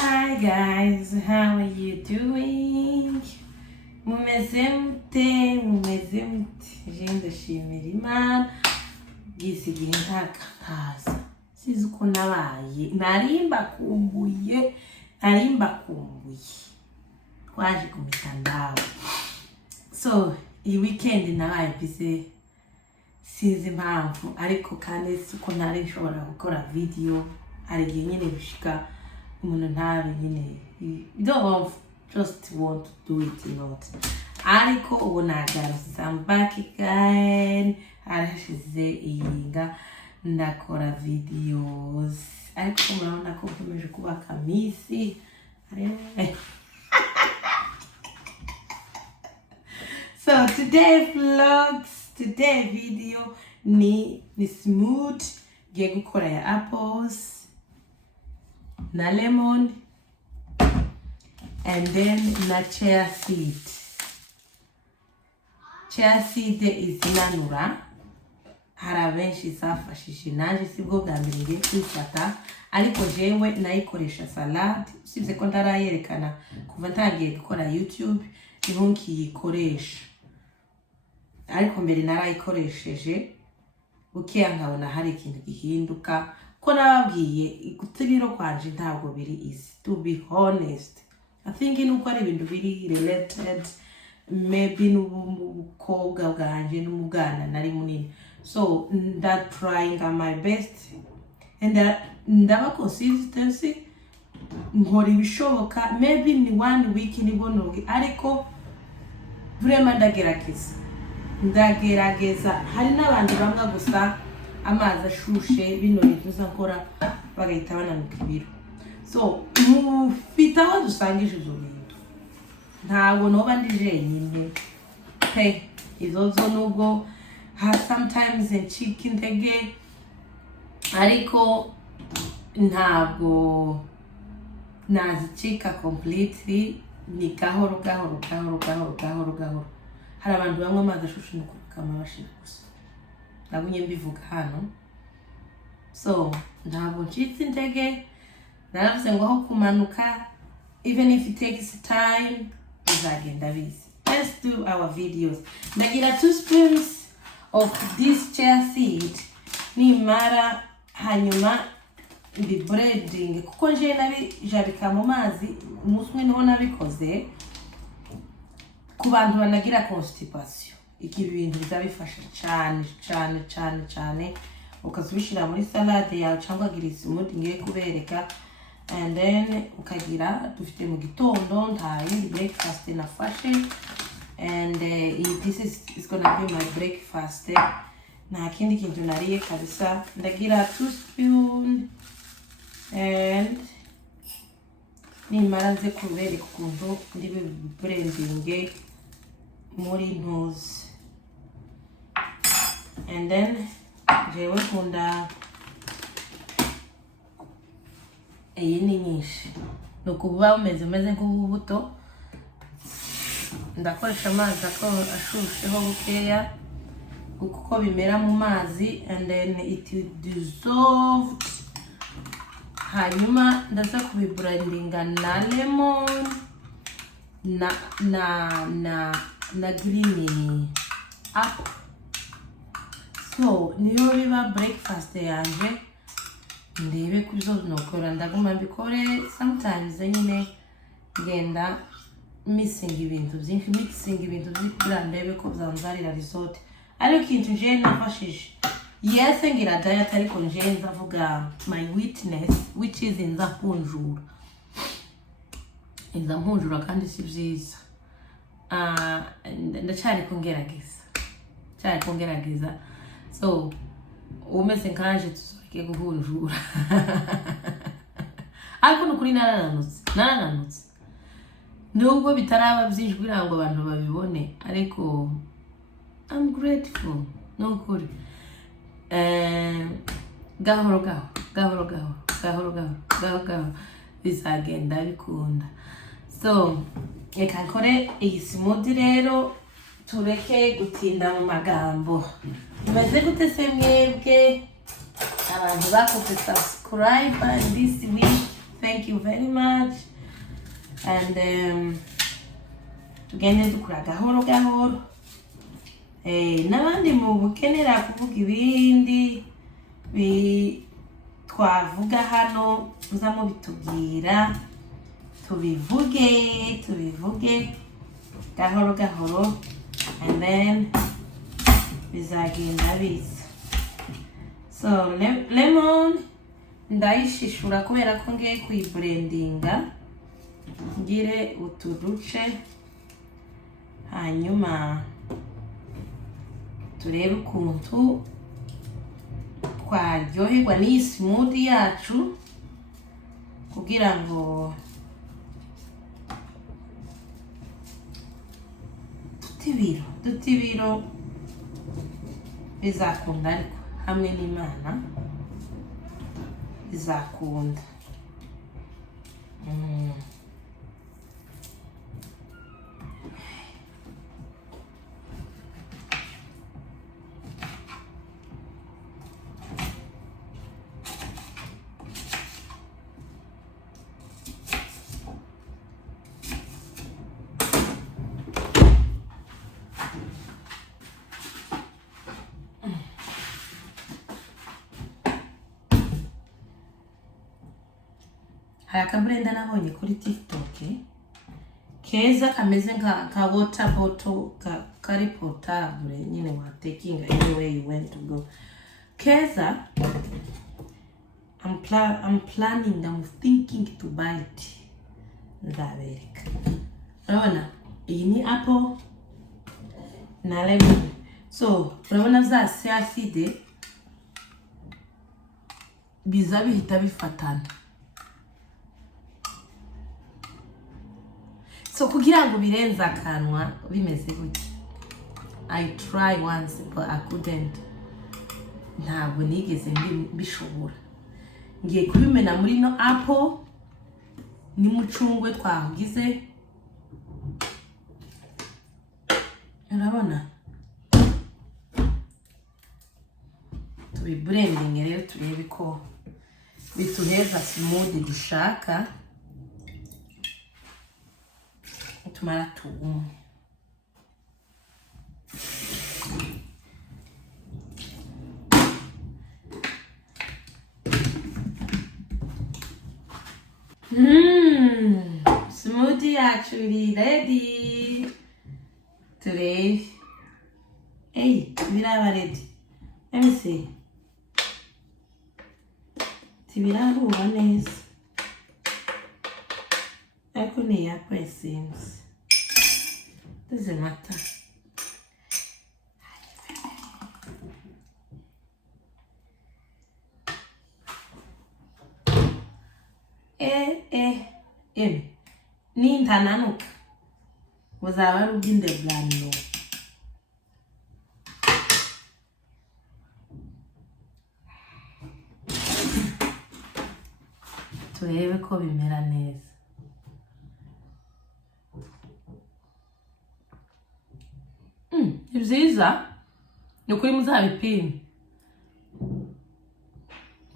Hi guys, how are you doing? Mumeze mute. Je ndashimira Imana gisigiye ntakaza. Sizi uko nabaye. Narimbakumbuye. Twaje ku mitandao. So, iyi weekend nabaye busy. Sinzi impamvu ariko kandi uko nari nshobora gukora video arigiye nyine bishika umuntu ntabe nyine you don't just want to do it not ariko ubu nagarutse I'm back again arashize iyinga ndakora videos ariko murabona ko nkomeje kuba kamisi so today video ni smooth ngiye gukora ya apples na lemon and then na chia seed. Chia seed izinanura hari benshi zafashije naje sibwo bwa mbere ngiye kwifata ariko jewe nayikoresha salad usibye ko ndarayerekana kuva ntangiye gukora YouTube ihunki yikoresha ariko mbere narayikoresheje ukiya nkabona hari ikintu gihinduka ko nababwiye gutiriro kwanje ntabwo biri easy to be honest. I think nuko ari ibintu biri related maybe n'ubukobwa bwanje n'umugana nari munini so that trying my best and ndaba consistency nkora ibishoboka maybe ni 1 week nibonoge ariko vraiment ndagerageza hari n'abandi bamwe gusa amazi ashushe bino bintu zakora bagahita bananuka ibiro so mufite aho dusangije izo bintu ntabwo noba ndi jenyine izo nubwo sometimes ncika intege ariko ntabwo nazicika completely ni gahoro hari abantu bamwe amazi ashushe nuko bakamabashira gusa nabunye mbivuga hano so ntabwo ncitse intege naravuze ngo aho kumanuka even if it takes time bizagenda bizi. Let's do our videos. Ndagira 2 spoons of this chia seed nimara hanyuma ndi breading kuko nje nabijabika mu mazi umunsi umwe niho nabikoze ku bantu banagira constipation iki bintu bizabifasha cyane ukazubishira muri salade yawe cyangwa gira smoothie ngiye kubereka and then ukagira dufite mu gitondo ntaye breakfast nafashe and this is gonna be my breakfast na kindi kintu nariye kabisa ndagira 2 spoon and nimara nze kubereka ukuntu ndi blending muri nose and then jewe kunda iyi ni nyinshi nukuba umeze nk'ubuto ndakoresha amazi ashusheho bukeya kuko bimera mu mazi and then it dissolved hanyuma ndaza kubibrandinga na lemon na green apple so niyo biba breakfast yanje ndebe kuzo nokora ndaguma mbikore sometimes nyine ngenda mixing ibintu kugira ndebe ko zanzarira result ariko kintu je nafashije yes ngira diet ariko nje ndavuga my witness which is in the mpunjura kandi si byiza ndacyari kongerageza so umeze nkanje tuzoreke guhunjura ariko nukuri narananutse nubwo bitaraba byinshi birango abantu babibone ariko I'm grateful nukuri gahoro bizagenda bikunda so reka nkore iyi smoothie rero tureke gutinda mu magambo Umeze gute se mwebwe abantu bakoze subscribe this week. Thank you you very much. And tugende dukora gahoro gahoro. N'abandi mu bukenera kuvuga ibindi twavuga hano muzamo bitubwira tubivuge gahoro gahoro, and then bizagenda biza. So lemon ndayishishura kubera ko ngiye kuyiblendinga ngire utuduce, hanyuma turebe ukuntu twaryoherwa n'iyi smoothie yacu kugira ngo tutibiro bizakunda, ariko hamwe n'Imana bizakunda. Hari akabrenda nabonye kuri TikTok keza kameze nka water bottle kari portable, nyine wa taking anywhere you want to go. Keza, I'm thinking to buy it. Ndabereka. Urabona iyi ni apple na lemon. So urabona za acide biza bihita bifatana. So kugira ngo birenza akanwa bimeze gutya. I tried once but I couldn't. Ntabwo nigeze mbishobora. Ngiye kubimena muri no apple ni mucungwe twagize. Urabona? Tubiblending rero turebe ko bituheza smoothie dushaka. Tumara tugumu. Smoothie actually ready. Today. Hey, biraba ready. Let me see. Tibiraruba neza. Ariko ni yako it seems. Doesn't matter. Ni ntananuka. Muzaba ruginde bwanyu. Turebe ko bimera neza. Ibyiza ni ukuri muzabipima.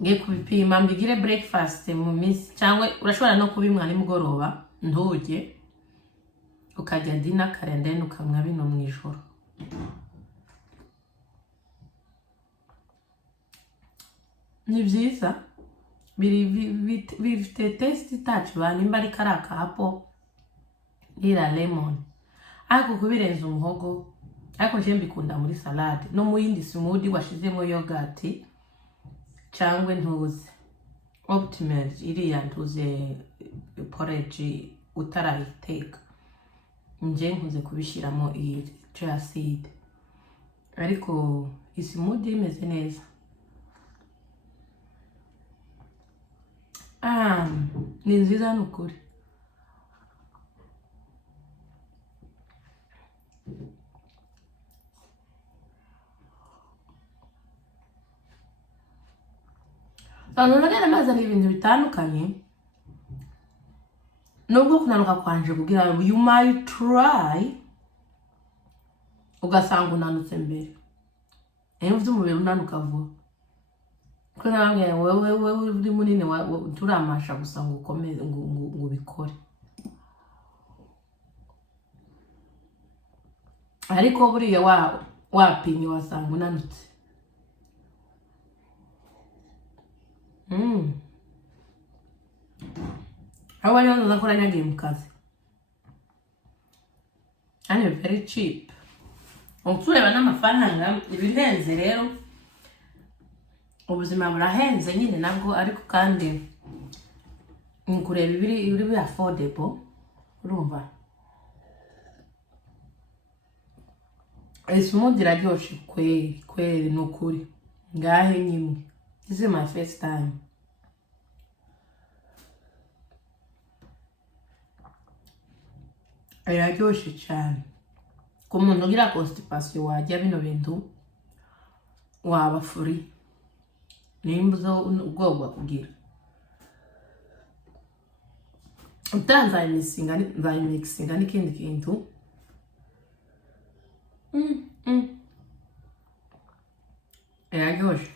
Ngiye kubipima mbigire breakfast mu minsi, cyangwa urashobora no kubimwa nimugoroba ntuge ukajya dinner kare then ukamwa bino mu ijoro. Ni byiza bifite taste touch banimba ari karaka hapo ira lemon. Ariko kubirenza umuhogo, ariko je mbikunda muri salade no mu yindi smoothie washizemo yogurt cyangwa ntuze optimal iriya ntuze porridge utarayiteka. Nje nkuze kubishiramo chia seed, ariko smoothie imeze neza. Ni nziza nukuri. Nagenda mazana ibintu bitandukanye nubwo kunanuka kwanje kugira you might try ugasanga unanutse mbere. Umubiri unanuka vuba. Kuna wewe uri munini turamasha gusa ngo ukomeze ngo bikore. Ariko buriya wapimye wasanga unanutse. How are you zakora nyagiye mu kazi? And very cheap. Utureba n'amafaranga ibihenze rero. Ubuzima burahenze nyine nabwo ariko kandi nkureba ibiri affordable urumva. Smoothie iraryoshe kweli nukuri. Ngahe nyimwe. This is my first time. Iraryoshe cyane. Ku muntu ugira constipation wajya bino bintu waba free. Nimbuzo ubwogwa kugira. Utanzayimisinga n'ikindi kintu. Iraryoshe.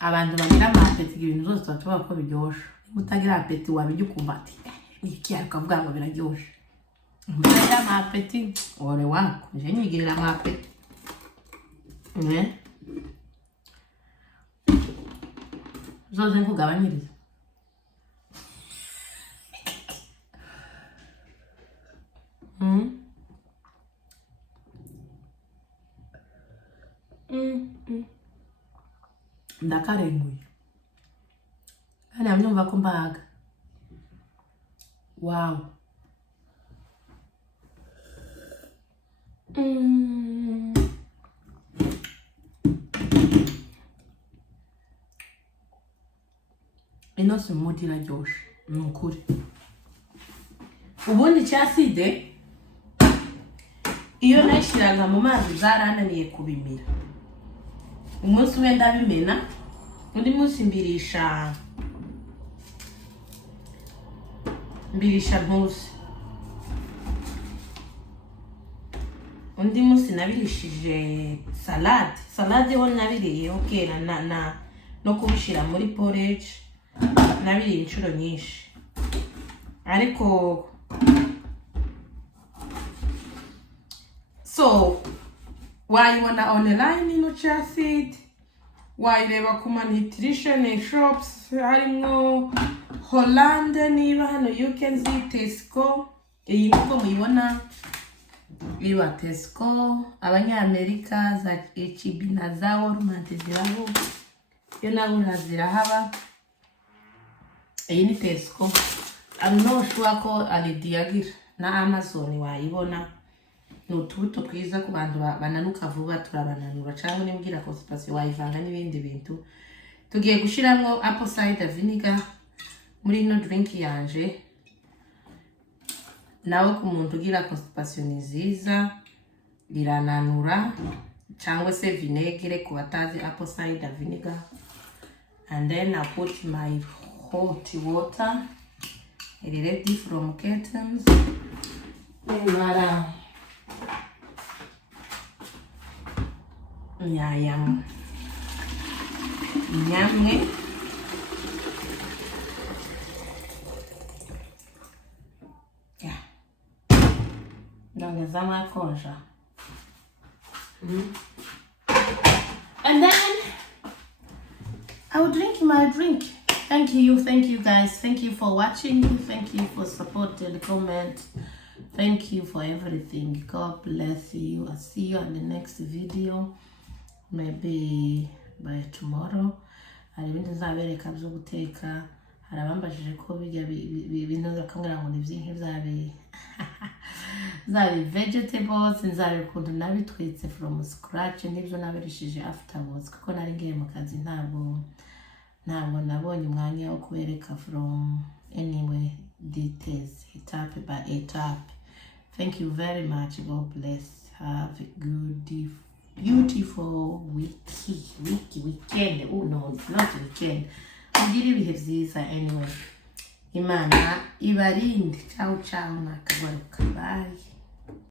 Abantu bagira amapeti ibintu byose tuba ko biryoshe. Utagira apeti wabijya ukumva ati iki akavuga ngo biraryoshe. Utagira amapeti ore wako je nyigirira amapeti. Zoze nkugabanyiriza. Ndakarenguye. Hano amnyumva ko mbaga. Wow. Ino smoothie iraryoshe nukuri. Ubundi cyaside iyo nashiraga mu mazi zarananiye kubimira. Umunsi wenda bimena undi munsi mbirisha ntuzi. Undi munsi nabirishije salade ho nabiriye okera no kubishira muri porridge nabiriye inshuro nyinshi. Ariko so wayibona online ino chia seed, wayireba ku nutrition shops harimo Hollande niba hano you can see Tesco. Iyi niko muyibona iwa Tesco, abanyamerika za HB na za Walmart ziraho. Yo naho nazirahaba. Iyi ni Tesco. I'm not sure ko alidiagira na Amazon wayibona. Nutubuto twiza ku bantu bananuka vuba turabananura cyangwa nimbwira constipation wayivanga n'ibindi bintu. Tugiye gushiramo apple cider vinegar muri no drink yanje. Nawe ku muntu ugira constipation nziza birananura cyangwa se vinegere ku batazi apple cider vinegar. And then I put my hot water ready from curtains. Voilà. Nyamwe. Yeah. Ndongeza makonja. And then I will drink my drink. Thank you guys. Thank you for watching. Thank you for support and comment. Thank you for everything. God bless you. I'll see you on the next video. Maybe by tomorrow. Hari ibintu nzabereka byo guteka. Hari abambajije ko bijya bintu zakangara ngo nivyinki zabi vegetables nzabikunda nabitwitse from scratch nibyo naberishije afterwards kuko nari ngiye mu kazi ntabwo nabonye umwanya wo kubereka from anyway details etap by etap. Thank you very much. God bless. Have a good beautiful weekend. Oh no, it's not weekend. Mugire ibihe byiza anyway. Imana ibarinde. Ciao ciao nakagaruka. Bye.